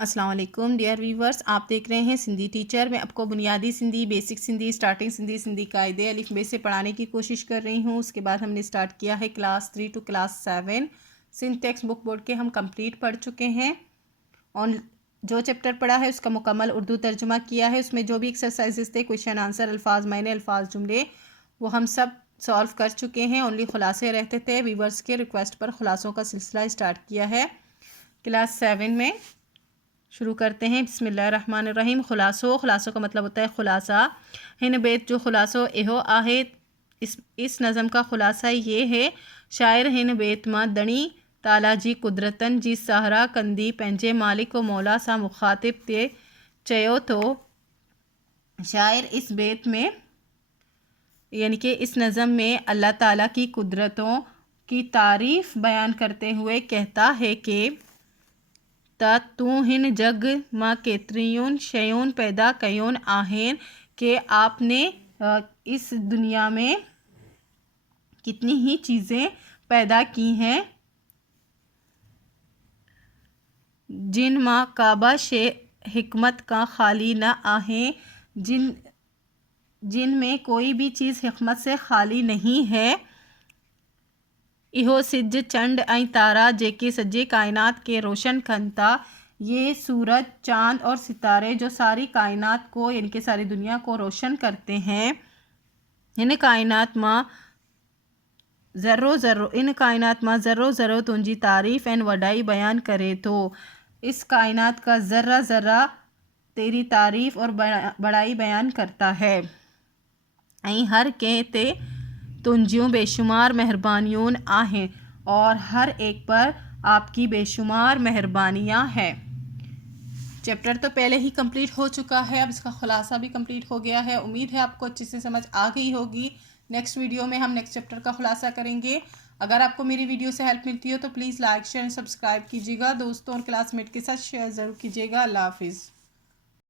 السلام علیکم dear viewers, آپ دیکھ رہے ہیں سندھی ٹیچر۔ میں آپ کو بنیادی سندھی، بیسک سندھی، اسٹارٹنگ سندھی، سندھی قاعدے الف بے سے پڑھانے کی کوشش کر رہی ہوں۔ اس کے بعد ہم نے اسٹارٹ کیا ہے class 3 to class 7 Sindh text book board کے ہم کمپلیٹ پڑھ چکے ہیں، اور جو چیپٹر پڑھا ہے اس کا مکمل اردو ترجمہ کیا ہے۔ اس میں جو بھی ایکسرسائزز تھے، کویشچن آنسر، الفاظ معنی، الفاظ جملے، وہ ہم سب سالو کر چکے ہیں۔ اونلی خلاصے رہتے تھے، ویورز کے ریکویسٹ پر خلاصوں کا سلسلہ اسٹارٹ کیا ہے۔ کلاس 7 میں شروع کرتے ہیں۔ بسم اللہ الرحمن الرحیم۔ خلاصوں کا مطلب ہوتا ہے خلاصہ۔ ہن بیت جو خلاصو اہو آہے، اس نظم کا خلاصہ یہ ہے: شاعر ہن بیت ماں دڑی تالا جی قدرتن جی سہرا کندی پنجے مالک و مولا سا مخاطب تے چیو تو شاعر اس بیت میں یعنی کہ اس نظم میں اللہ تعالیٰ کی قدرتوں کی تعریف بیان کرتے ہوئے کہتا ہے کہ تا تو ہن جگ ماں کیتریون شیون پیدا کیون آہین، کہ آپ نے اس دنیا میں کتنی ہی چیزیں پیدا کی ہیں، جن ماں کعبہ شے حکمت کا خالی نہ آہیں، جن میں کوئی بھی چیز حکمت سے خالی نہیں ہے۔ اہو سج چنڈ این تارا جیکے سجے کائنات کے روشن کن تا، یہ سورج، چاند اور ستارے جو ساری کائنات کو یعنی کہ ساری دنیا کو روشن کرتے ہیں۔ ان کائنات ماں ذرو ذرو تنجی تعریف این وڈائی بیان کرے تو، اس کائنات کا ذرہ ذرہ تیری تعریف اور بڑائی بیان کرتا ہے۔ این ہر کے تے تنجیوں بے شمار مہربانیون آہیں، اور ہر ایک پر آپ کی بے شمار مہربانیاں ہیں۔ چیپٹر تو پہلے ہی کمپلیٹ ہو چکا ہے، اب اس کا خلاصہ بھی کمپلیٹ ہو گیا ہے۔ امید ہے آپ کو اچھے سے سمجھ آ گئی ہوگی۔ نیکسٹ ویڈیو میں ہم نیکسٹ چیپٹر کا خلاصہ کریں گے۔ اگر آپ کو میری ویڈیو سے ہیلپ ملتی ہو تو پلیز لائک، شیئر، سبسکرائب کیجیے گا۔ دوستوں اور کلاس میٹ کے ساتھ شیئر ضرور کیجیے گا۔ اللہ حافظ۔